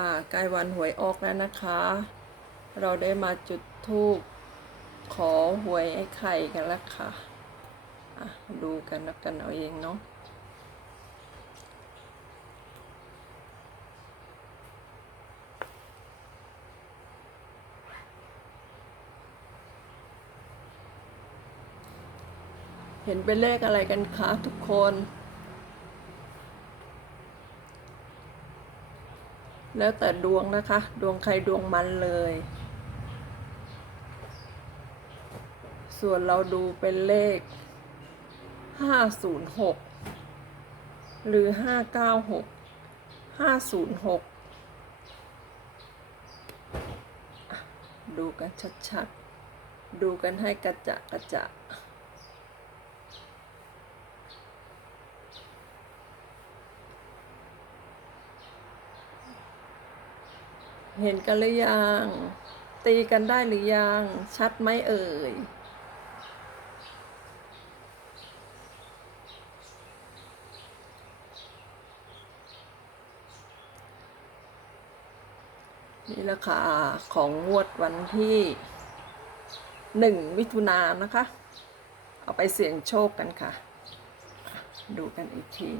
อ่าใกล้วันหวยออกแล้วนะคะ เราได้มาจุดธูปขอหวยไอ้ไข่กันแล้วค่ะอะดูกันแล้วกันเอาเองเนาะเห็นเป็นเลขอะไรกันคะทุกคน แล้วแต่ดวงนะคะ ดวงใครดวงมันเลย ส่วนเราดูเป็นเลข 506 หรือ 596 506 ดูกันชัดๆ ดูกันให้กระจะกระจะ เห็นกันหรือยัง ตีกันได้หรือยัง ชัดไหมเอ่ย นี่แหละค่ะของงวดวันที่หนึ่งมิถุนายนนะคะ เอาไปเสี่ยงโชคกันค่ะ ดูกันอีกที